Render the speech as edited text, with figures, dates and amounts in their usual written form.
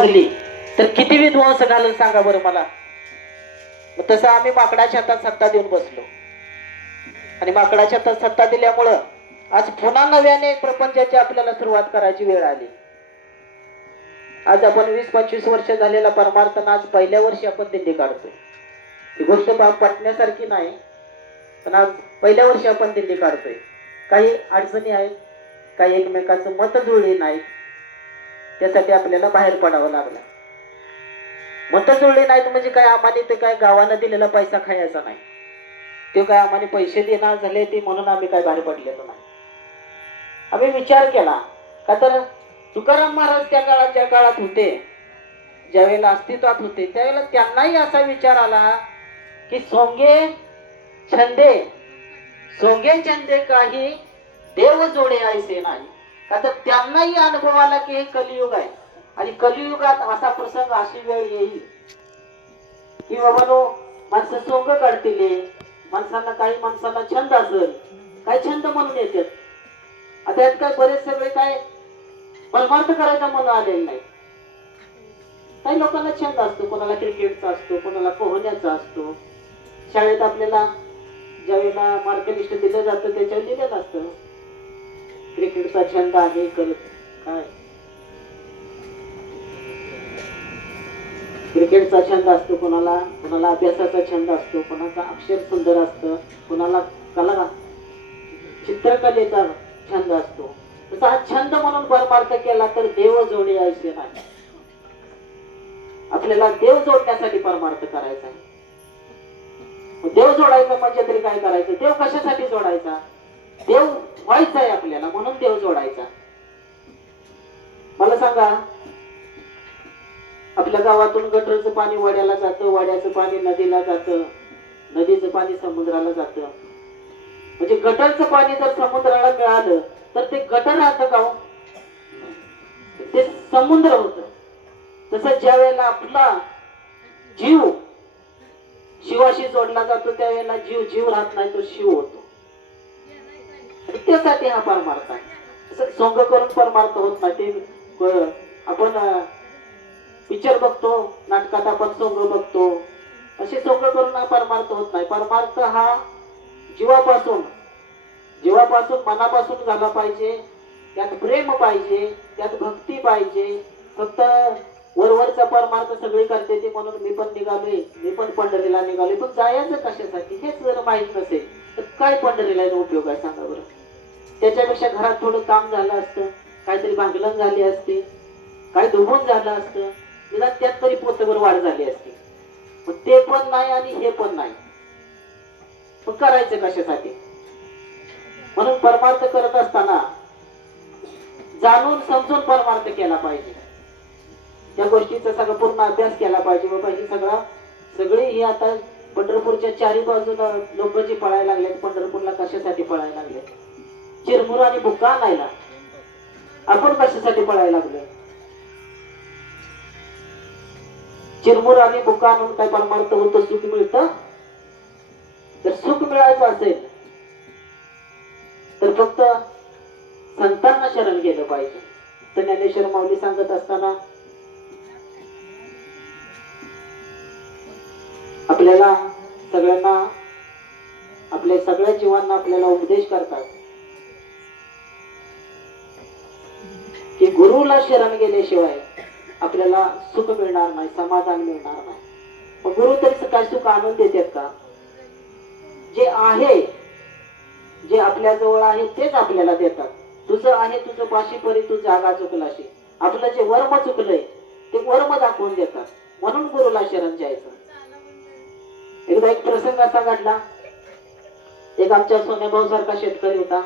लागली तर किती विध्वंस घालून सांगा बरं मला. तसं आम्ही माकडाच्या हातात सत्ता देऊन बसलो आणि माकडाच्या हातात सत्ता दिल्यामुळं आज पुन्हा नव्याने प्रपंचाची आपल्याला सुरुवात करायची वेळ आली. आज आपण 20-25 वर्ष झालेला परमार्थ आज पहिल्या वर्षी आपण दिंडी काढतोय. ही गोष्ट पटण्यासारखी नाही, पण आज पहिल्या वर्षी आपण दिंडी काढतोय. काही अडचणी आहेत, काही एकमेकांचं मत जुळली नाहीत, त्यासाठी आपल्याला बाहेर पडावं लागलं. मत जुळली नाहीत म्हणजे काय, आम्हाला ते काय गावानं दिलेला पैसा खायचा नाही, ते काय आम्हाला पैसे देणार झाले ते म्हणून आम्ही काय बाहेर पडलेलो नाही. आम्ही विचार केला का तर तुकाराम महाराज त्या काळात होते, ज्यावेळेला अस्तित्वात होते त्यावेळेला त्यांनाही असा विचार आला की सोंगे छंदे काही देव जोडे ऐसे नाही. का तर त्यांनाही अनुभव आला की हे कलियुग आहे आणि कलियुगात असा प्रसंग अशी वेळ येईल की बाबांनो माणसं सोंग काढतील. माणसांना काही माणसांना छंद असेल, काही छंद म्हणून येतात. आता यात काय बरेच सगळे काय परमार्थ करायचा म्हणून आलेले नाही. काही लोकांना छंद असतो, कोणाला क्रिकेटचा असतो, कोणाला पोहण्याचा असतो. शाळेत आपल्याला ज्यावेळेला मार्कलिस्ट दिलं जातं त्याच्यावर दिलेलं असतं क्रिकेटचा छंद आहे करत काय, क्रिकेटचा छंद असतो, कोणाला अभ्यासाचा छंद असतो, कोणाचा अक्षर सुंदर असतं, कोणाला कला चित्रकलेचा छंद असतो. तसा हा छंद म्हणून परमार्थ केला तर देव जोडे ऐसे नाही. आपल्याला देव जोडण्यासाठी परमार्थ करायचा आहे. देव जोडायचा म्हणजे तरी काय करायचं, देव कशासाठी जोडायचा, देव व्हायचा आहे आपल्याला म्हणून देव जोडायचा. मला सांगा, आपल्या गावातून गटरचं पाणी वाड्याला जातं, वाड्याचं पाणी नदीला जातं, नदीचं पाणी समुद्राला जातं. म्हणजे गटरचं पाणी जर समुद्राला मिळालं तर ते गटर राहतं का, ते समुद्र होतं. तसं ज्या वेळेला आपला जीव शिवाशी जोडला जातो त्यावेळेला जीव राहत नाही, तो शिव होतो. त्यासाठी हा परमार्थ आहे. सोंग करून परमार्थ होत नाही. ते आपण पिक्चर बघतो, नाटकात आपण सोंग बघतो, असे सोंग करून हा परमार्थ होत नाही. परमार्थ हा जीवापासून मनापासून झाला पाहिजे. त्यात प्रेम पाहिजे, त्यात भक्ती पाहिजे. फक्त वरवरचा परमार्थ सगळी करते ती म्हणून मी पण निघालोय, मी पण पंढरीला निघालोय, पण जायचं कशासाठी हेच जर माहित नसेल तर काय पंढरीला उपयोग आहे सांगा बरं. त्याच्यापेक्षा घरात थोडं काम झालं असतं, काहीतरी भांगलन झाली असते, काय धुवून झालं असतं, निदान त्यात तरी पोतभर वाढ झाली असते. पण ते पण नाही आणि हे पण नाही, पण करायचं कशासाठी. म्हणून परमार्थ करत असताना जाणून समजून परमार्थ केला पाहिजे. त्या गोष्टीचा सगळा पूर्ण अभ्यास केला पाहिजे. बाबा ही सगळी ही आता पंढरपूरच्या चारी बाजूला लोक जी पळायला लागले, पंढरपूरला कशासाठी पळायला लागले, चिरमुर आणि बुक्का आणायला. आपण कशासाठी पळायला लागलोय, चिरमुर आणि बुक्का आणून काय परमार्थ होतं, सुख मिळतं. जर सुख मिळायचं असेल तर फक्त संतांना शरण गेलं पाहिजे. तर ज्ञानेश्वर माऊली सांगत असताना आपल्याला सगळ्यांना, आपल्या सगळ्या जीवांना आपल्याला उपदेश करतात की गुरुला शरण गेल्याशिवाय आपल्याला सुख मिळणार नाही, समाधान मिळणार नाही. मग गुरु तरी काय सुख आणून देतात का. जे आहे, जे आपल्या जवळ आहे तेच आपल्याला देतात. तुझं आहे तुझं पाशी परी तू जागा चुकलाशी. आपलं जे वर्म चुकलंय ते वर्म दाखवून देतात. म्हणून गुरुला शरण जायचं. एकदा एक प्रसंग असा घडला. एक आमच्या सोन्याभाऊ सारखा शेतकरी होता.